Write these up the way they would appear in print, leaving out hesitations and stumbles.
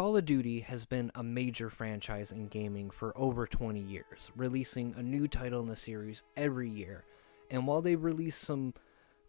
Call of Duty has been a major franchise in gaming for over 20 years, releasing a new title in the series every year. And while they've released some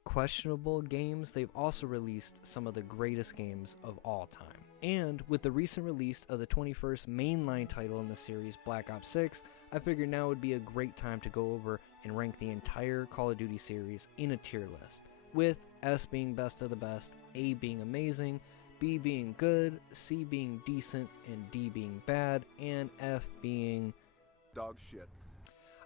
questionable games, they've also released some of the greatest games of all time. And with the recent release of the 21st mainline title in the series, Black Ops 6, I figured now would be a great time to go over and rank the entire Call of Duty series in a tier list, with S being best of the best, A being amazing, B being good, C being decent, and D being bad, and F being dog shit.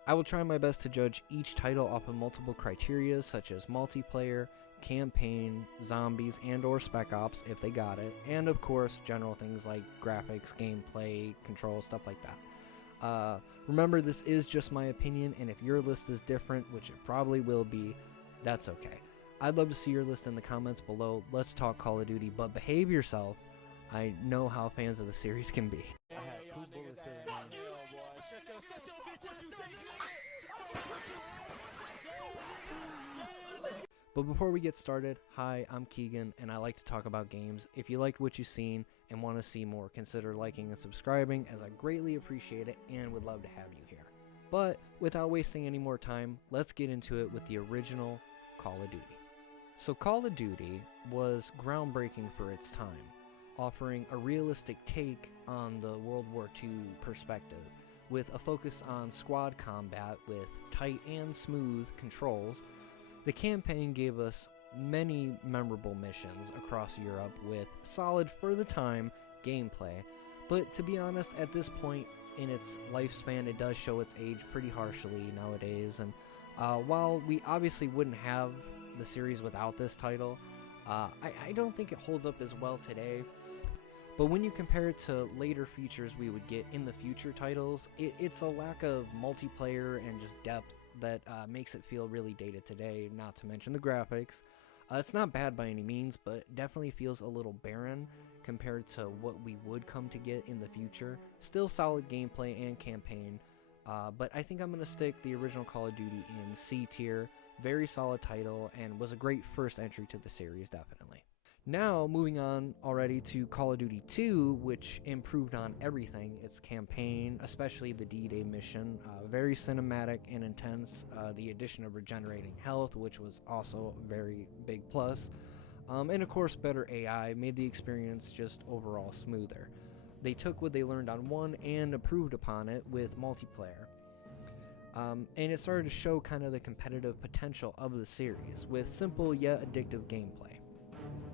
I will try my best to judge each title off of multiple criteria such as multiplayer, campaign, zombies, and or spec ops if they got it, and of course general things like graphics, gameplay, control, stuff like that. Remember, this is just my opinion, and if your list is different, which it probably will be, that's okay. I'd love to see your list in the comments below. Let's talk Call of Duty, but behave yourself. I know how fans of the series can be. But before we get started, hi, I'm Keegan, and I like to talk about games. If you liked what you've seen and want to see more, consider liking and subscribing, as I greatly appreciate it and would love to have you here. But without wasting any more time, let's get into it with the original Call of Duty. So Call of Duty was groundbreaking for its time, offering a realistic take on the World War II perspective, with a focus on squad combat with tight and smooth controls. The campaign gave us many memorable missions across Europe with solid, for the time, gameplay, but to be honest, at this point in its lifespan, it does show its age pretty harshly nowadays, and while we obviously wouldn't have the series without this title, I don't think it holds up as well today. But when you compare it to later features we would get in the future titles, it's a lack of multiplayer and just depth that makes it feel really dated today, not to mention the graphics. It's not bad by any means, but definitely feels a little barren compared to what we would come to get in the future. Still solid gameplay and campaign, but I think I'm going to stick the original Call of Duty in C tier. Very solid title, and was a great first entry to the series, definitely. Now, moving on already to Call of Duty 2, which improved on everything. Its campaign, especially the D-Day mission, very cinematic and intense. The addition of regenerating health, which was also a very big plus. And of course, better AI made the experience just overall smoother. They took what they learned on 1 and improved upon it with multiplayer. And it started to show kind of the competitive potential of the series, with simple yet addictive gameplay.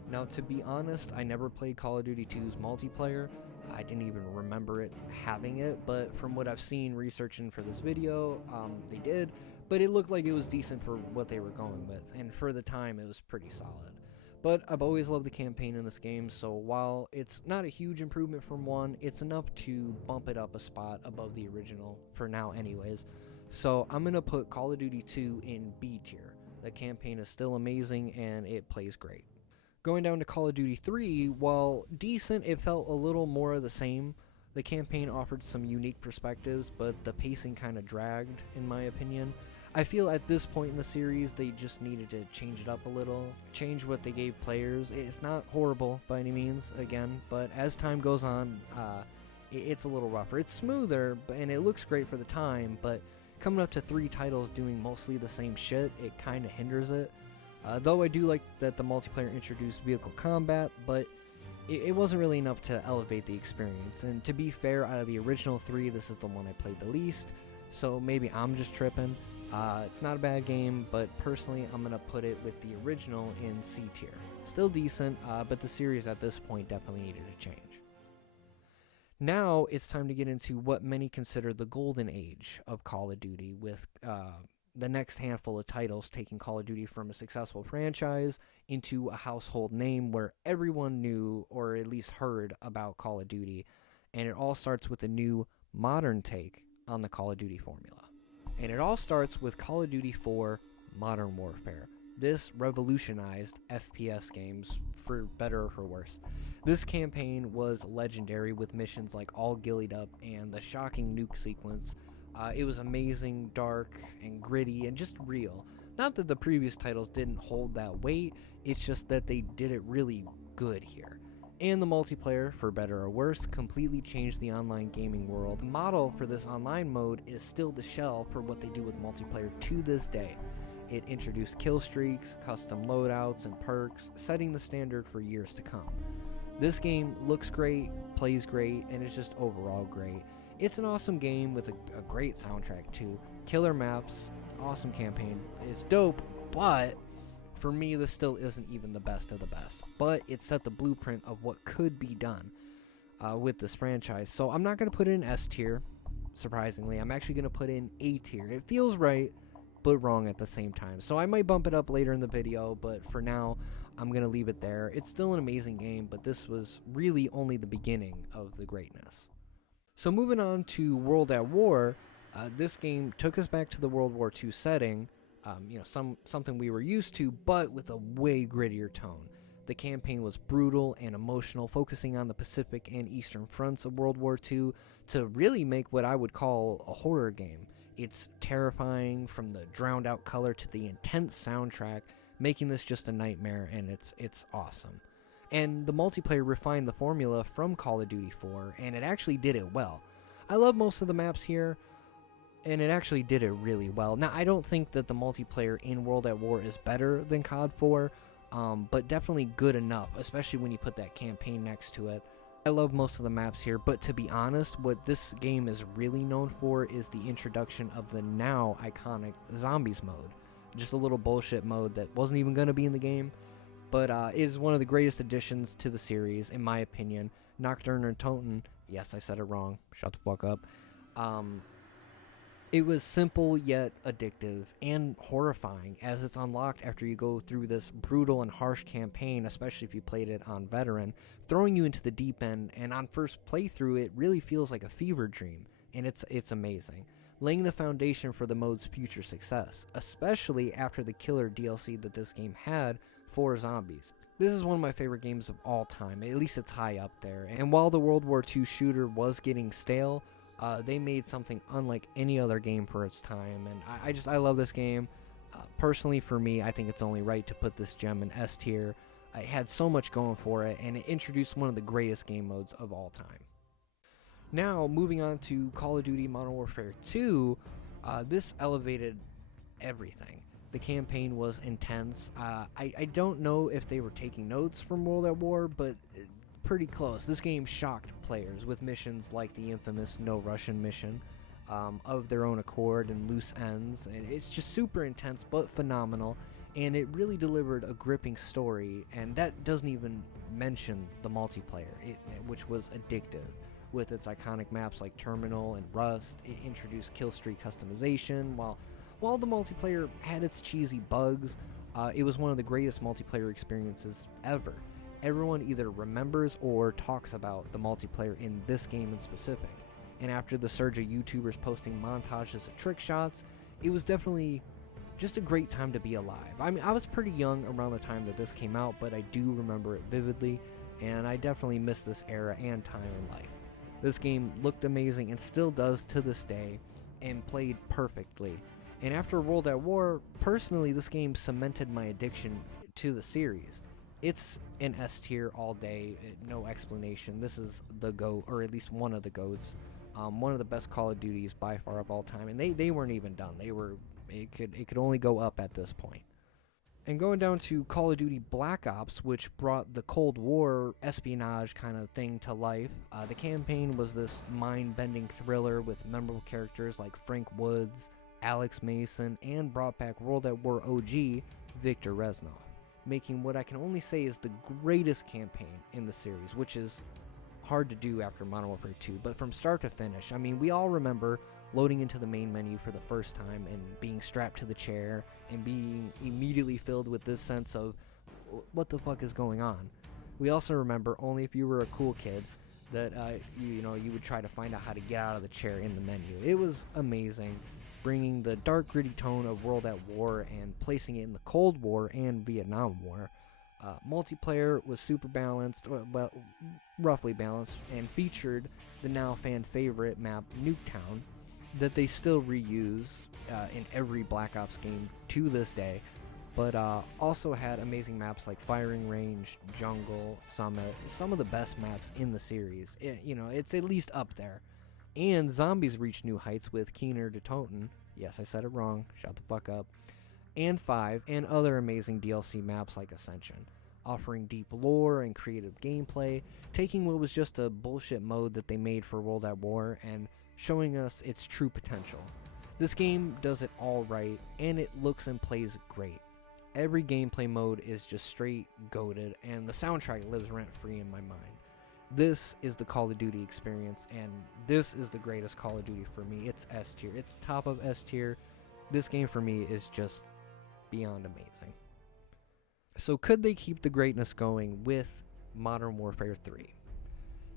Now, to be honest, I never played Call of Duty 2's multiplayer. I didn't even remember it having it, but from what I've seen researching for this video, they did, but it looked like it was decent for what they were going with, and for the time, it was pretty solid. But I've always loved the campaign in this game, so while it's not a huge improvement from 1, it's enough to bump it up a spot above the original, for now anyways. So I'm going to put Call of Duty 2 in B tier. The campaign is still amazing, and it plays great. Going down to Call of Duty 3, while decent, it felt a little more of the same. The campaign offered some unique perspectives, but the pacing kind of dragged, in my opinion. I feel at this point in the series, they just needed to change it up a little, change what they gave players. It's not horrible by any means, again, but as time goes on, it's a little rougher. It's smoother, and it looks great for the time, but coming up to 3 titles doing mostly the same shit, it kind of hinders it. Though I do like that the multiplayer introduced vehicle combat, but it wasn't really enough to elevate the experience. And to be fair, out of the original 3, this is the one I played the least, so maybe I'm just tripping. It's not a bad game, but personally I'm going to put it with the original in C tier. Still decent, but the series at this point definitely needed a change. Now it's time to get into what many consider the golden age of Call of Duty, with the next handful of titles taking Call of Duty from a successful franchise into a household name where everyone knew or at least heard about Call of Duty. And it all starts with a new modern take on the Call of Duty formula. And it all starts with Call of Duty 4 Modern Warfare. This revolutionized FPS games, for better or for worse. This campaign was legendary, with missions like All Gillied Up and the shocking nuke sequence. It was amazing, dark, and gritty, and just real. Not that the previous titles didn't hold that weight, it's just that they did it really good here. And the multiplayer, for better or worse, completely changed the online gaming world. The model for this online mode is still the shell for what they do with multiplayer to this day. It introduced kill streaks, custom loadouts, and perks, setting the standard for years to come. This game looks great, plays great, and is just overall great. It's an awesome game with a great soundtrack too. Killer maps, awesome campaign. It's dope, but for me this still isn't even the best of the best. But it set the blueprint of what could be done with this franchise. So I'm not going to put it in S tier, surprisingly. I'm actually going to put it in A tier. It feels right, but wrong at the same time. So I might bump it up later in the video, but for now, I'm going to leave it there. It's still an amazing game, but this was really only the beginning of the greatness. So moving on to World at War, this game took us back to the World War II setting, something we were used to, but with a way grittier tone. The campaign was brutal and emotional, focusing on the Pacific and Eastern fronts of World War II to really make what I would call a horror game. It's terrifying, from the drowned out color to the intense soundtrack, making this just a nightmare, and it's awesome. And the multiplayer refined the formula from Call of Duty 4, and it actually did it well. I love most of the maps here, and it actually did it really well. Now, I don't think that the multiplayer in World at War is better than COD 4, but definitely good enough, especially when you put that campaign next to it. I love most of the maps here, but to be honest, what this game is really known for is the introduction of the now iconic Zombies mode. Just a little bullshit mode that wasn't even going to be in the game, but is one of the greatest additions to the series, in my opinion. Nocturne and Toten, yes, I said it wrong, shut the fuck up. It was simple yet addictive and horrifying, as it's unlocked after you go through this brutal and harsh campaign, especially if you played it on Veteran, throwing you into the deep end, and on first playthrough it really feels like a fever dream, and it's amazing, laying the foundation for the mode's future success, especially after the killer DLC that this game had for zombies. This is one of my favorite games of all time, at least it's high up there, and while the World War II shooter was getting stale, they made something unlike any other game for its time, and I love this game. Personally, for me, I think it's only right to put this gem in S tier. It had so much going for it, and it introduced one of the greatest game modes of all time. Now, moving on to Call of Duty Modern Warfare 2, this elevated everything. The campaign was intense. I don't know if they were taking notes from World at War, but pretty close. This game shocked players with missions like the infamous No Russian mission, of their own accord and loose ends, and it's just super intense but phenomenal, and it really delivered a gripping story, and that doesn't even mention the multiplayer, which was addictive. With its iconic maps like Terminal and Rust, it introduced killstreak customization. While the multiplayer had its cheesy bugs, it was one of the greatest multiplayer experiences ever. Everyone either remembers or talks about the multiplayer in this game in specific. And after the surge of YouTubers posting montages of trick shots, it was definitely just a great time to be alive. I mean, I was pretty young around the time that this came out, but I do remember it vividly, and I definitely miss this era and time in life. This game looked amazing and still does to this day, and played perfectly. And after World at War, personally, this game cemented my addiction to the series. It's an S tier all day, no explanation. This is the GOAT, or at least one of the GOATs. One of the best Call of Duties by far of all time, and they weren't even done. It could only go up at this point. And going down to Call of Duty Black Ops, which brought the Cold War espionage kind of thing to life. The campaign was this mind-bending thriller with memorable characters like Frank Woods, Alex Mason, and brought back World at War OG Victor Reznov, making what I can only say is the greatest campaign in the series, which is hard to do after Modern Warfare 2, but from start to finish, I mean, we all remember loading into the main menu for the first time and being strapped to the chair and being immediately filled with this sense of, what the fuck is going on? We also remember, only if you were a cool kid, that you would try to find out how to get out of the chair in the menu. It was amazing, bringing the dark, gritty tone of World at War and placing it in the Cold War and Vietnam War. Multiplayer was super balanced, well, roughly balanced, and featured the now fan favorite map Nuketown that they still reuse in every Black Ops game to this day. but also had amazing maps like Firing Range, Jungle, Summit, some of the best maps in the series. It's at least up there. And Zombies reached new heights with Keener to Toten. Yes, I said it wrong. Shut the fuck up. And 5, and other amazing DLC maps like Ascension, offering deep lore and creative gameplay, taking what was just a bullshit mode that they made for World at War and showing us its true potential. This game does it all right, and it looks and plays great. Every gameplay mode is just straight goated, and the soundtrack lives rent-free in my mind. This is the Call of Duty experience, and this is the greatest Call of Duty for me. It's S tier. It's top of S tier. This game for me is just beyond amazing. So could they keep the greatness going with Modern Warfare 3?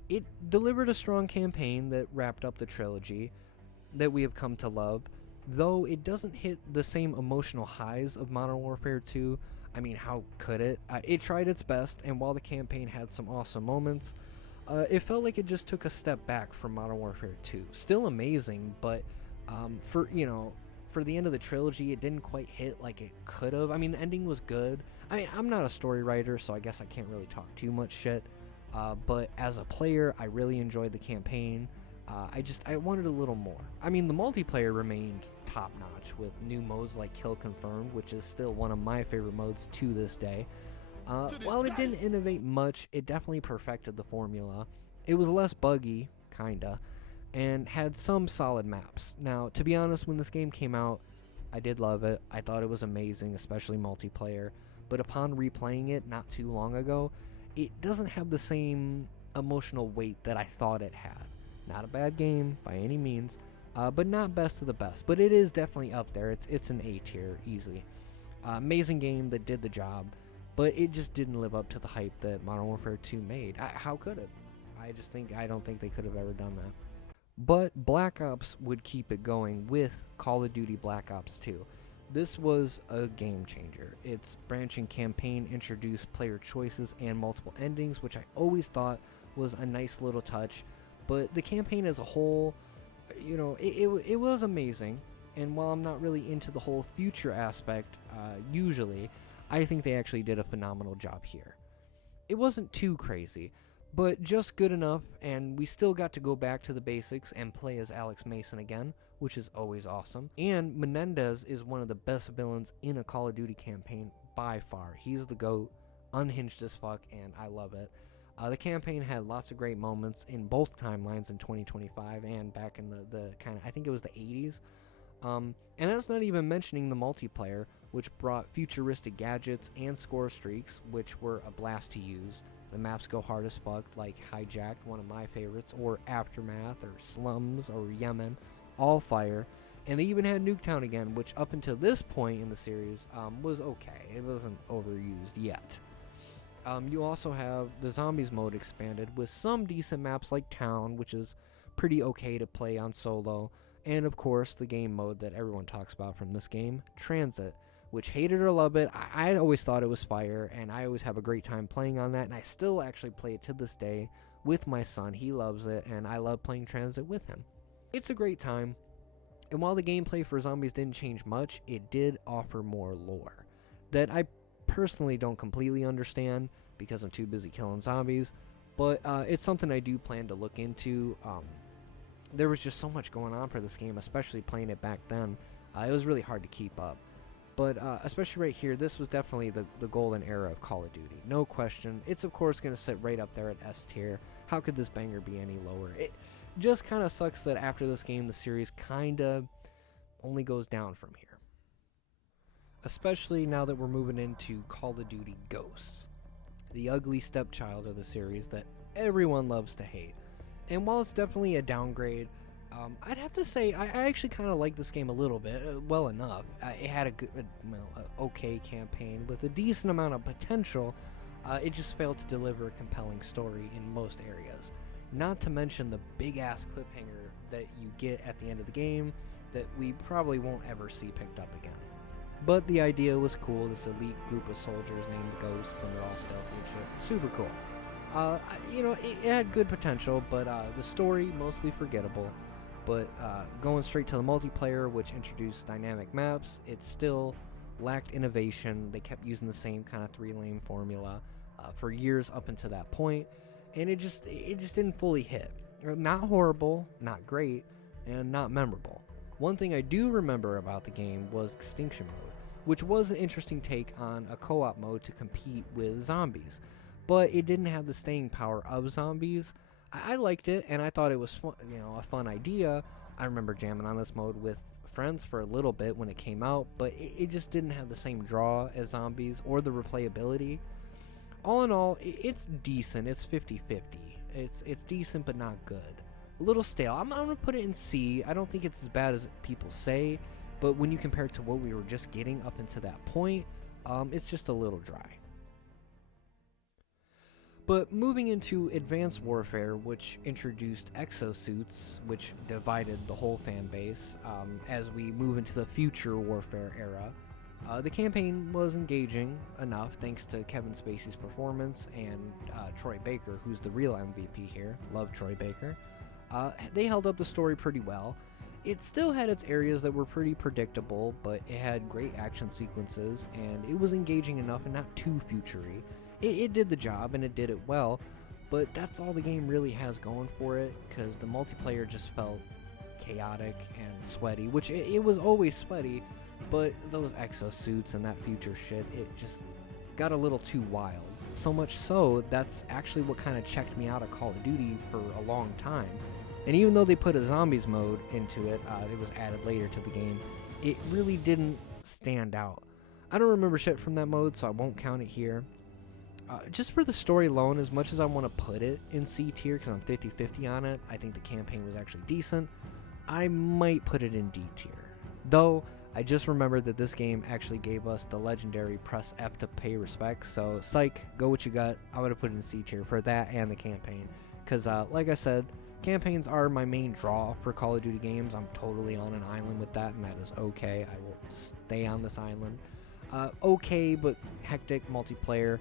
It delivered a strong campaign that wrapped up the trilogy that we have come to love, though it doesn't hit the same emotional highs of Modern Warfare 2. I mean, how could it? It tried its best, and while the campaign had some awesome moments, it felt like it just took a step back from Modern Warfare 2. Still amazing, but for the end of the trilogy, it didn't quite hit like it could have. I mean, the ending was good. I mean, I'm not a story writer, so I guess I can't really talk too much shit. But as a player, I really enjoyed the campaign. I wanted a little more. I mean, the multiplayer remained top-notch with new modes like Kill Confirmed, which is still one of my favorite modes to this day. While it didn't innovate much, it definitely perfected the formula. It was less buggy, kinda, and had some solid maps. Now, to be honest, when this game came out, I did love it. I thought it was amazing, especially multiplayer. But upon replaying it not too long ago, it doesn't have the same emotional weight that I thought it had. Not a bad game by any means, but not best of the best. But it is definitely up there. It's an A tier, easily. Amazing game that did the job, but it just didn't live up to the hype that Modern Warfare 2 made. How could it? I don't think they could have ever done that. But Black Ops would keep it going with Call of Duty Black Ops 2. This was a game changer. Its branching campaign introduced player choices and multiple endings, which I always thought was a nice little touch. But the campaign as a whole, it was amazing. And while I'm not really into the whole future aspect, usually, I think they actually did a phenomenal job here. It wasn't too crazy, but just good enough, and we still got to go back to the basics and play as Alex Mason again, which is always awesome. And Menendez is one of the best villains in a Call of Duty campaign by far. He's the GOAT, unhinged as fuck, and I love it. The campaign had lots of great moments in both timelines in 2025 and back in the kind of, I think it was the 80s. And that's not even mentioning the multiplayer, which brought futuristic gadgets and score streaks, which were a blast to use. The maps go hard as fuck, like Hijacked, one of my favorites, or Aftermath, or Slums, or Yemen, all fire. And they even had Nuketown again, which up until this point in the series was okay. It wasn't overused yet. You also have the Zombies mode expanded with some decent maps like Town, which is pretty okay to play on solo. And of course, the game mode that everyone talks about from this game, Transit, which hate it or love it, I always thought it was fire, and I always have a great time playing on that, and I still actually play it to this day with my son. He loves it, and I love playing Transit with him. It's a great time, and while the gameplay for Zombies didn't change much, it did offer more lore that I personally don't completely understand because I'm too busy killing zombies, but it's something I do plan to look into. There was just so much going on for this game, especially playing it back then. It was really hard to keep up. But especially right here, this was definitely the golden era of Call of Duty. No question. It's, of course, going to sit right up there at S tier. How could this banger be any lower? It just kind of sucks that after this game, the series kind of only goes down from here. Especially now that we're moving into Call of Duty Ghosts, the ugly stepchild of the series that everyone loves to hate. And while it's definitely a downgrade, I'd have to say I actually kind of like this game a little bit, well enough. It had a good, okay campaign with a decent amount of potential. It just failed to deliver a compelling story in most areas. Not to mention the big-ass cliffhanger that you get at the end of the game that we probably won't ever see picked up again. But the idea was cool, this elite group of soldiers named the Ghosts, and they're all stealthy and shit. Super cool. It had good potential, but the story, mostly forgettable. But going straight to the multiplayer, which introduced dynamic maps, it's still lacked innovation. They kept using the same kind of 3-lane formula for years up until that point, and it just didn't fully hit. Not horrible, not great, and not memorable. One thing I do remember about the game was Extinction Mode, which was an interesting take on a co-op mode to compete with zombies, but it didn't have the staying power of zombies. I liked it, and I thought it was fun, a fun idea. I remember jamming on this mode with friends for a little bit when it came out, but it just didn't have the same draw as zombies or the replayability. All in all, it's decent. It's 50-50. It's decent, but not good. A little stale. I'm going to put it in C. I don't think it's as bad as people say, but when you compare it to what we were just getting up until that point, it's just a little dry. But moving into Advanced Warfare, which introduced exosuits, which divided the whole fan base, as we move into the future warfare era, the campaign was engaging enough thanks to Kevin Spacey's performance and Troy Baker, who's the real MVP here. Love Troy Baker. They held up the story pretty well. It still had its areas that were pretty predictable, but it had great action sequences, and it was engaging enough and not too future-y. It did the job, and it did it well, but that's all the game really has going for it, because the multiplayer just felt chaotic and sweaty, which it was always sweaty, but those exosuits and that future shit, it just got a little too wild. So much so, that's actually what kind of checked me out of Call of Duty for a long time. And even though they put a zombies mode into it, it was added later to the game, it really didn't stand out. I don't remember shit from that mode, so I won't count it here. Just for the story alone, as much as I want to put it in C tier because I'm 50-50 on it, I think the campaign was actually decent, I might put it in D tier. Though, I just remembered that this game actually gave us the legendary press F to pay respects, so psych, go what you got. I'm going to put it in C tier for that and the campaign. Because, like I said, campaigns are my main draw for Call of Duty games. I'm totally on an island with that, and that is okay. I will stay on this island. Okay, but hectic multiplayer.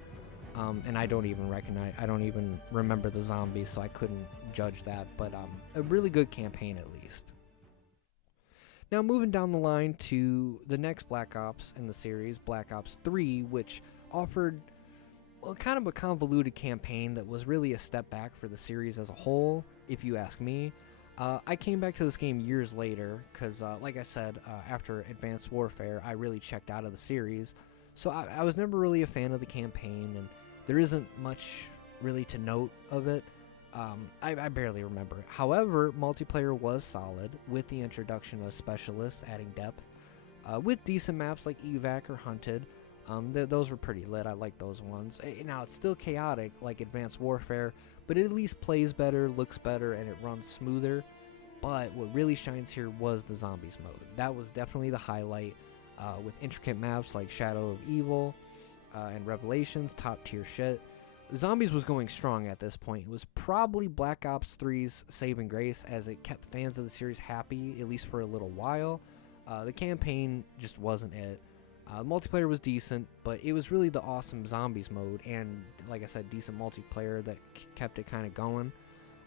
And I don't even remember the zombies, so I couldn't judge that, but a really good campaign at least. Now moving down the line to the next Black Ops in the series, Black Ops 3, which offered kind of a convoluted campaign that was really a step back for the series as a whole, if you ask me. I came back to this game years later, because like I said, after Advanced Warfare, I really checked out of the series, so I was never really a fan of the campaign, and there isn't much really to note of it. I barely remember it. However, multiplayer was solid, with the introduction of specialists adding depth, with decent maps like Evac or Hunted. Those were pretty lit. I like those ones. Now, it's still chaotic like Advanced Warfare, but it at least plays better, looks better, and it runs smoother. But what really shines here was the zombies mode. That was definitely the highlight, with intricate maps like Shadow of Evil, and Revelations, top tier shit. Zombies was going strong at this point. It was probably Black Ops 3's saving grace, as it kept fans of the series happy, at least for a little while. The campaign just wasn't it. Multiplayer was decent, but it was really the awesome zombies mode, and like I said, decent multiplayer that kept it kind of going.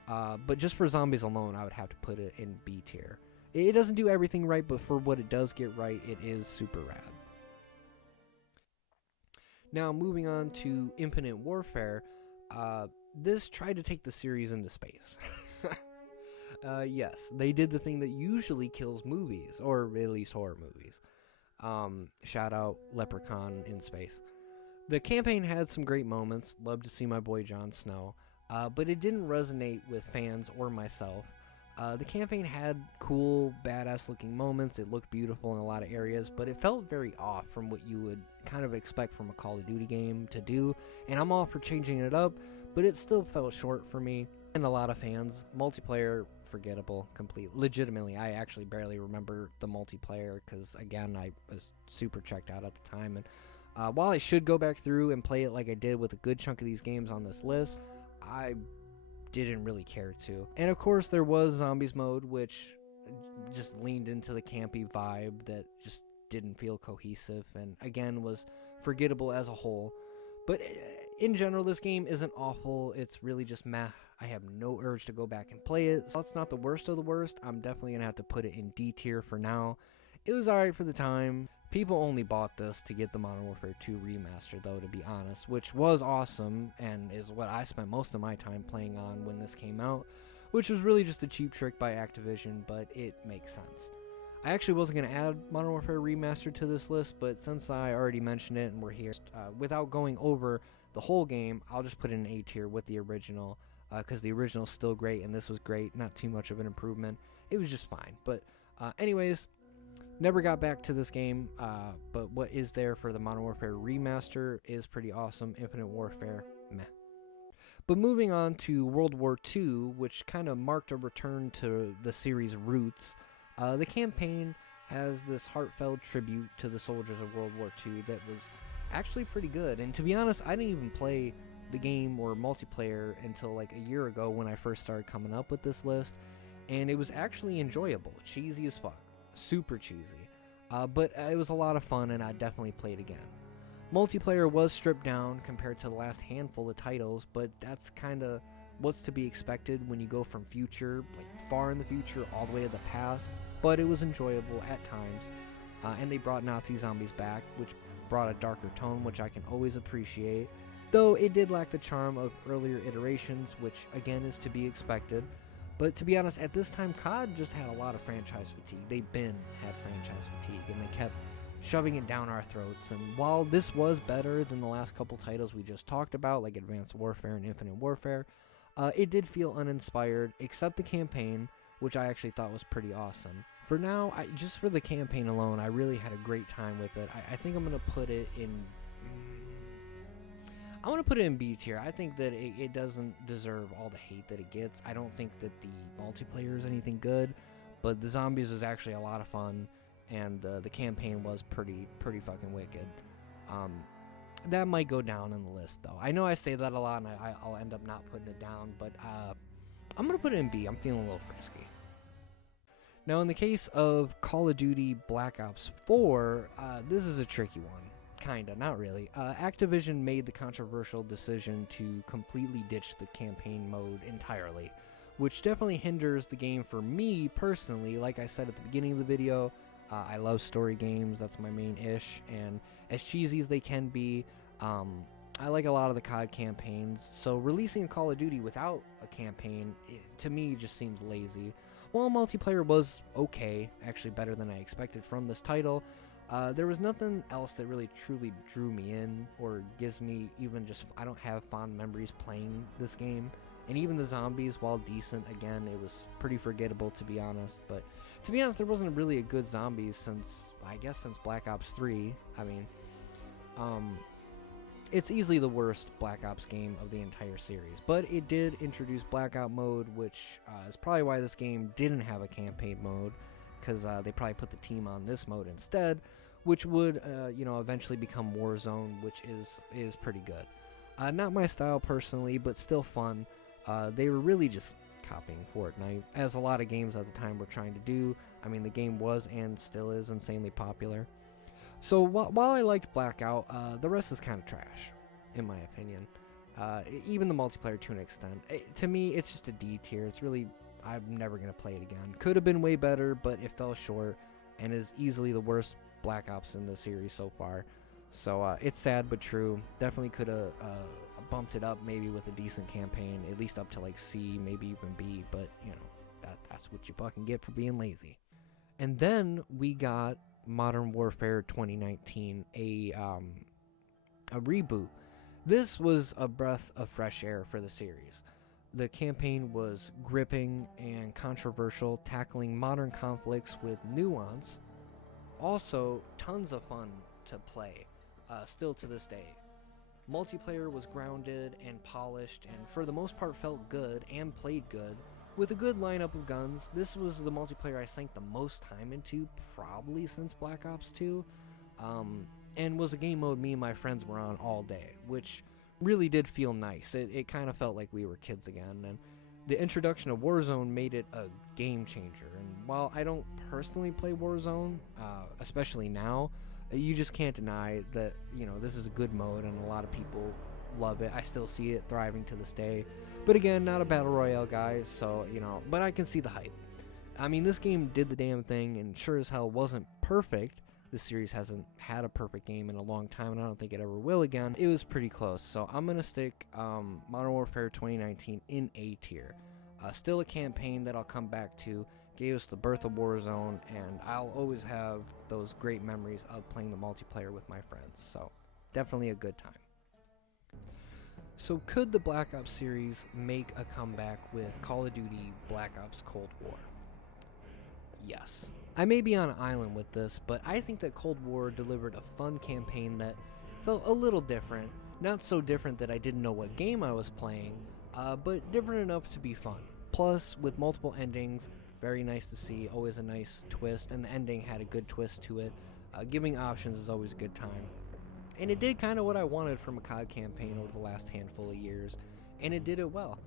But just for zombies alone, I would have to put it in B tier. It doesn't do everything right, but for what it does get right, it is super rad. Now, moving on to Infinite Warfare, this tried to take the series into space. Yes, they did the thing that usually kills movies, or at least horror movies. Shout out Leprechaun in space. The campaign had some great moments, loved to see my boy Jon Snow, but it didn't resonate with fans or myself. The campaign had cool, badass-looking moments. It looked beautiful in a lot of areas, but it felt very off from what you would kind of expect from a Call of Duty game to do, and I'm all for changing it up, but it still fell short for me and a lot of fans. Multiplayer, forgettable, complete. Legitimately, I actually barely remember the multiplayer because, again, I was super checked out at the time, and while I should go back through and play it like I did with a good chunk of these games on this list, I didn't really care to. And of course there was zombies mode, which just leaned into the campy vibe that just didn't feel cohesive, and again was forgettable as a whole. But in general, this game isn't awful. It's really just meh. I have no urge to go back and play it, so it's not the worst of the worst. I'm definitely gonna have to put it in D tier for now. It was alright for the time. People only bought this to get the Modern Warfare 2 remaster, though, to be honest, which was awesome and is what I spent most of my time playing on when this came out, which was really just a cheap trick by Activision, but it makes sense. I actually wasn't going to add Modern Warfare Remastered to this list, but since I already mentioned it and we're here, without going over the whole game, I'll just put it in A tier with the original, because the original is still great and this was great, not too much of an improvement. It was just fine, but anyways, never got back to this game, but what is there for the Modern Warfare Remaster is pretty awesome. Infinite Warfare, meh. But moving on to World War II, which kind of marked a return to the series' roots, the campaign has this heartfelt tribute to the soldiers of World War II that was actually pretty good. And to be honest, I didn't even play the game or multiplayer until like a year ago when I first started coming up with this list, and it was actually enjoyable. Cheesy as fuck. Super cheesy. But it was a lot of fun, and I definitely played again. Multiplayer was stripped down compared to the last handful of titles, but that's kind of what's to be expected when you go from future, like far in the future, all the way to the past. But it was enjoyable at times, and they brought Nazi zombies back, which brought a darker tone, which I can always appreciate, though it did lack the charm of earlier iterations, which again is to be expected. But to be honest, at this time, COD just had a lot of franchise fatigue. They had franchise fatigue, and they kept shoving it down our throats. And while this was better than the last couple titles we just talked about, like Advanced Warfare and Infinite Warfare, it did feel uninspired, except the campaign, which I actually thought was pretty awesome. For now, just for the campaign alone, I really had a great time with it. I think I'm going to put it in... I want to put it in B tier. I think that it doesn't deserve all the hate that it gets. I don't think that the multiplayer is anything good, but the zombies was actually a lot of fun, and the campaign was pretty fucking wicked. That might go down in the list, though. I know I say that a lot, and I'll end up not putting it down, but I'm going to put it in B. I'm feeling a little frisky. Now, in the case of Call of Duty Black Ops 4, this is a tricky one. Kinda, not really. Activision made the controversial decision to completely ditch the campaign mode entirely, which definitely hinders the game for me personally. Like I said at the beginning of the video, I love story games, that's my main ish, and as cheesy as they can be, I like a lot of the COD campaigns, so releasing a Call of Duty without a campaign, to me, just seems lazy. While multiplayer was okay, actually better than I expected from this title, there was nothing else that really truly drew me in or gives me even just, I don't have fond memories playing this game. And even the zombies, while decent, again, it was pretty forgettable, to be honest. But to be honest, there wasn't really a good zombies since Black Ops 3. I mean, it's easily the worst Black Ops game of the entire series. But it did introduce Blackout mode, which is probably why this game didn't have a campaign mode, because they probably put the team on this mode instead, which would, eventually become Warzone, which is pretty good. Not my style personally, but still fun. They were really just copying Fortnite, as a lot of games at the time were trying to do. I mean, the game was and still is insanely popular. So while I liked Blackout, the rest is kind of trash, in my opinion. Even the multiplayer to an extent. To me, it's just a D tier. It's really... I'm never going to play it again. Could have been way better, but it fell short and is easily the worst Black Ops in the series so far. So it's sad but true. Definitely could have bumped it up maybe with a decent campaign, at least up to like C, maybe even B, but that's what you fucking get for being lazy. And then we got Modern Warfare 2019, a reboot. This was a breath of fresh air for the series. The campaign was gripping and controversial, tackling modern conflicts with nuance. Also, tons of fun to play, still to this day. Multiplayer was grounded and polished, and for the most part felt good and played good. With a good lineup of guns, this was the multiplayer I sank the most time into, probably since Black Ops 2, and was a game mode me and my friends were on all day, which really did feel nice. It kind of felt like we were kids again, and the introduction of Warzone made it a game changer. And while I don't personally play Warzone, especially now, you just can't deny that, this is a good mode and a lot of people love it. I still see it thriving to this day. But again, not a battle royale guy, so, but I can see the hype. I mean, this game did the damn thing, and sure as hell wasn't perfect. This series hasn't had a perfect game in a long time, and I don't think it ever will again. It was pretty close, so I'm going to stick Modern Warfare 2019 in A tier. Still a campaign that I'll come back to. Gave us the birth of Warzone, and I'll always have those great memories of playing the multiplayer with my friends, so definitely a good time. So could the Black Ops series make a comeback with Call of Duty Black Ops Cold War? Yes. I may be on an island with this, but I think that Cold War delivered a fun campaign that felt a little different. Not so different that I didn't know what game I was playing, but different enough to be fun. Plus, with multiple endings, very nice to see, always a nice twist, and the ending had a good twist to it. Giving options is always a good time. And it did kind of what I wanted from a COD campaign over the last handful of years, and it did it well.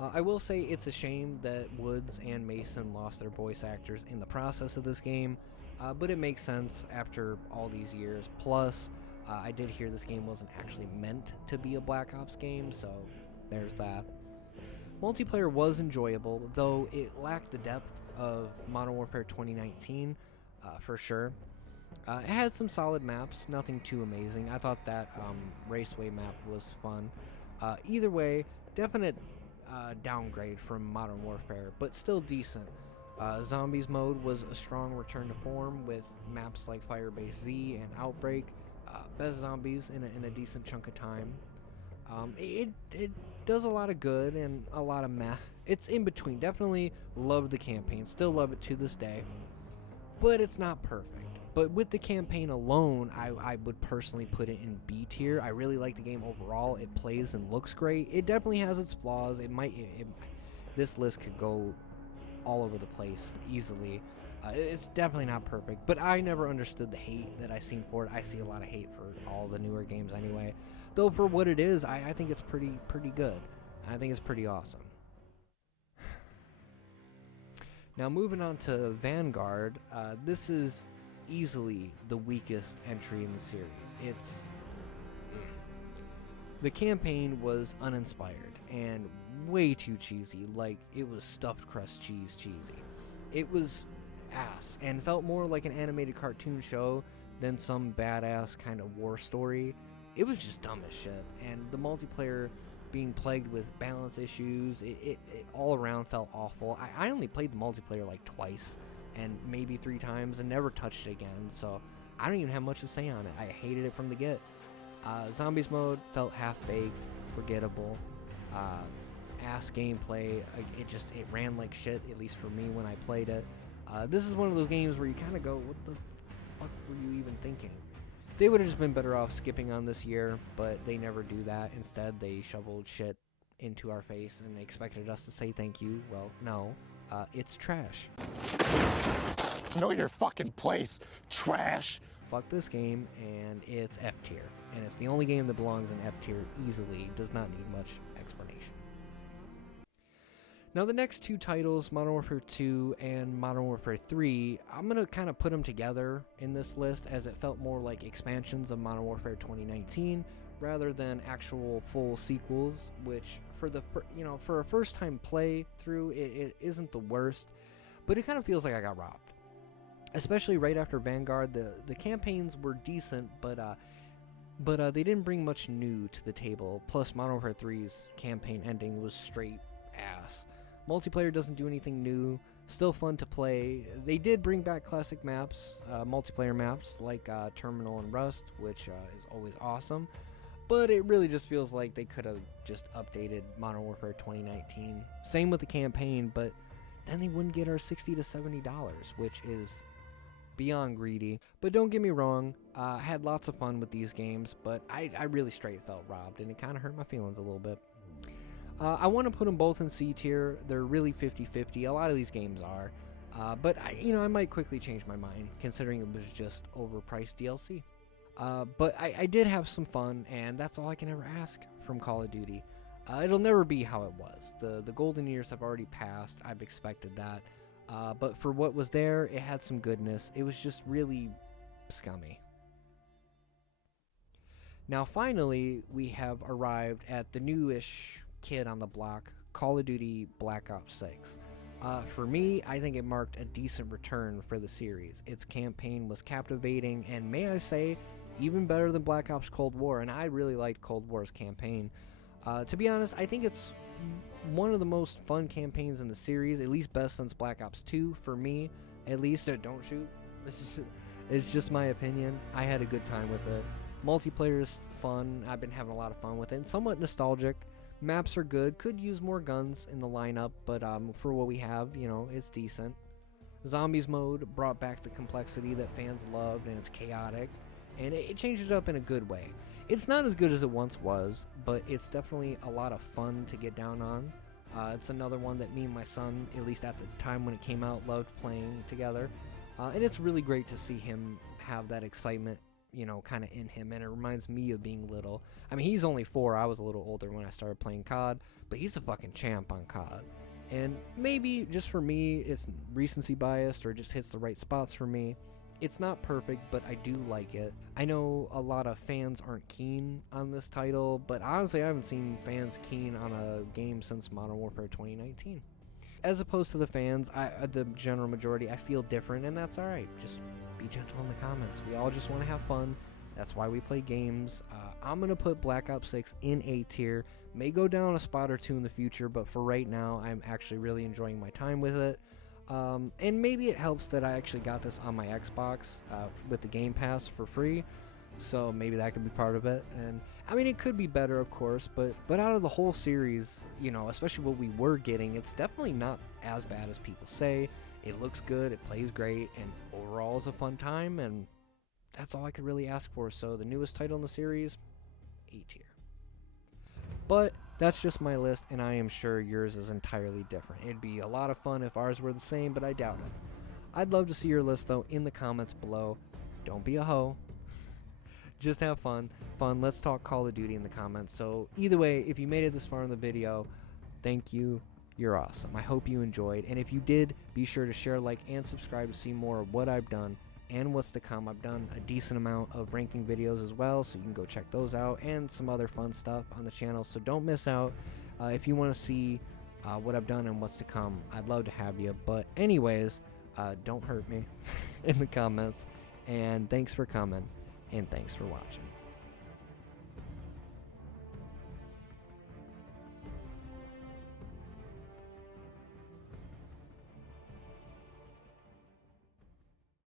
I will say it's a shame that Woods and Mason lost their voice actors in the process of this game, but it makes sense after all these years. Plus, I did hear this game wasn't actually meant to be a Black Ops game, so there's that. Multiplayer was enjoyable, though it lacked the depth of Modern Warfare 2019, for sure. It had some solid maps, nothing too amazing. I thought that Raceway map was fun. Either way, definite downgrade from Modern Warfare, but still decent. Zombies mode was a strong return to form with maps like Firebase Z and Outbreak. Best zombies in a decent chunk of time. It does a lot of good and a lot of meh. It's in between. Definitely love the campaign. Still love it to this day. But it's not perfect. But with the campaign alone, I would personally put it in B tier. I really like the game overall. It plays and looks great. It definitely has its flaws. This list could go all over the place easily. It's definitely not perfect. But I never understood the hate that I seen for it. I see a lot of hate for all the newer games anyway. Though for what it is, I think it's pretty good. I think it's pretty awesome. Now moving on to Vanguard, this is easily the weakest entry in the series. The campaign was uninspired and way too cheesy, like it was stuffed crust cheese cheesy. It was ass and felt more like an animated cartoon show than some badass kind of war story. It was just dumb as shit, and the multiplayer being plagued with balance issues, it all around felt awful. I only played the multiplayer like twice and maybe 3 times and never touched it again, so I don't even have much to say on it. I hated it from the get. Zombies mode felt half-baked, forgettable, ass gameplay. It ran like shit, at least for me when I played it. This is one of those games where you kind of go, what the fuck were you even thinking? They would have just been better off skipping on this year, but they never do that. Instead, they shoveled shit into our face and expected us to say thank you. Well, no. It's trash. Know your fucking place, trash. Fuck this game, and it's F tier. And it's the only game that belongs in F tier easily. Does not need much explanation. Now the next 2 titles, Modern Warfare 2 and Modern Warfare 3, I'm going to kind of put them together in this list as it felt more like expansions of Modern Warfare 2019 rather than actual full sequels, which for a first time play through, it isn't the worst, but it kind of feels like I got robbed. Especially right after Vanguard, the campaigns were decent, but they didn't bring much new to the table. Plus, Modern Warfare 3's campaign ending was straight ass. Multiplayer doesn't do anything new. Still fun to play. They did bring back classic maps, multiplayer maps like Terminal and Rust, which is always awesome. But it really just feels like they could have just updated Modern Warfare 2019. Same with the campaign, but then they wouldn't get our $60 to $70, which is beyond greedy. But don't get me wrong, I had lots of fun with these games, but I really straight felt robbed, and it kind of hurt my feelings a little bit. I want to put them both in C tier. They're really 50-50. A lot of these games are. But I might quickly change my mind, considering it was just overpriced DLC. But I did have some fun, and that's all I can ever ask from Call of Duty. It'll never be how it was. The golden years have already passed. I've expected that. But for what was there, it had some goodness. It was just really scummy. Now finally, we have arrived at the newish kid on the block, Call of Duty Black Ops 6. For me, I think it marked a decent return for the series. Its campaign was captivating, and may I say, even better than Black Ops Cold War, and I really liked Cold War's campaign. To be honest, I think it's one of the most fun campaigns in the series, at least best since Black Ops 2, for me, at least. So don't shoot. It's just my opinion. I had a good time with it. Multiplayer is fun. I've been having a lot of fun with it, and somewhat nostalgic. Maps are good. Could use more guns in the lineup, but for what we have, you know, it's decent. Zombies mode brought back the complexity that fans loved, and it's chaotic, and it changed it up in a good way. It's not as good as it once was, but it's definitely a lot of fun to get down on. It's another one that me and my son, at least at the time when it came out, loved playing together. And it's really great to see him have that excitement, you know, kind of in him, and it reminds me of being little. I mean, he's only 4, I was a little older when I started playing COD, but he's a fucking champ on COD. And maybe, just for me, it's recency biased, or just hits the right spots for me. It's not perfect, but I do like it. I know a lot of fans aren't keen on this title, but honestly, I haven't seen fans keen on a game since Modern Warfare 2019. As opposed to the fans, the general majority, I feel different, and that's alright. Just be gentle in the comments. We all just want to have fun. That's why we play games. I'm going to put Black Ops 6 in A tier. May go down a spot or two in the future, but for right now, I'm actually really enjoying my time with it. And maybe it helps that I actually got this on my Xbox with the Game Pass for free. So maybe that could be part of it. And I mean, it could be better, of course, but out of the whole series, you know, especially what we were getting, it's definitely not as bad as people say. It looks good, it plays great, and overall is a fun time, and that's all I could really ask for. So the newest title in the series, A tier. But that's just my list, and I am sure yours is entirely different. It'd be a lot of fun if ours were the same, but I doubt it. I'd love to see your list, though, in the comments below. Don't be a hoe. Just have fun. Let's talk Call of Duty in the comments. So either way, if you made it this far in the video, thank you. You're awesome. I hope you enjoyed. And if you did, be sure to share, like, and subscribe to see more of what I've done and what's to come. I've done a decent amount of ranking videos as well, so you can go check those out, and some other fun stuff on the channel. So don't miss out. If you want to see what I've done and what's to come, I'd love to have you. But anyways, don't hurt me in the comments. And thanks for coming. And thanks for watching.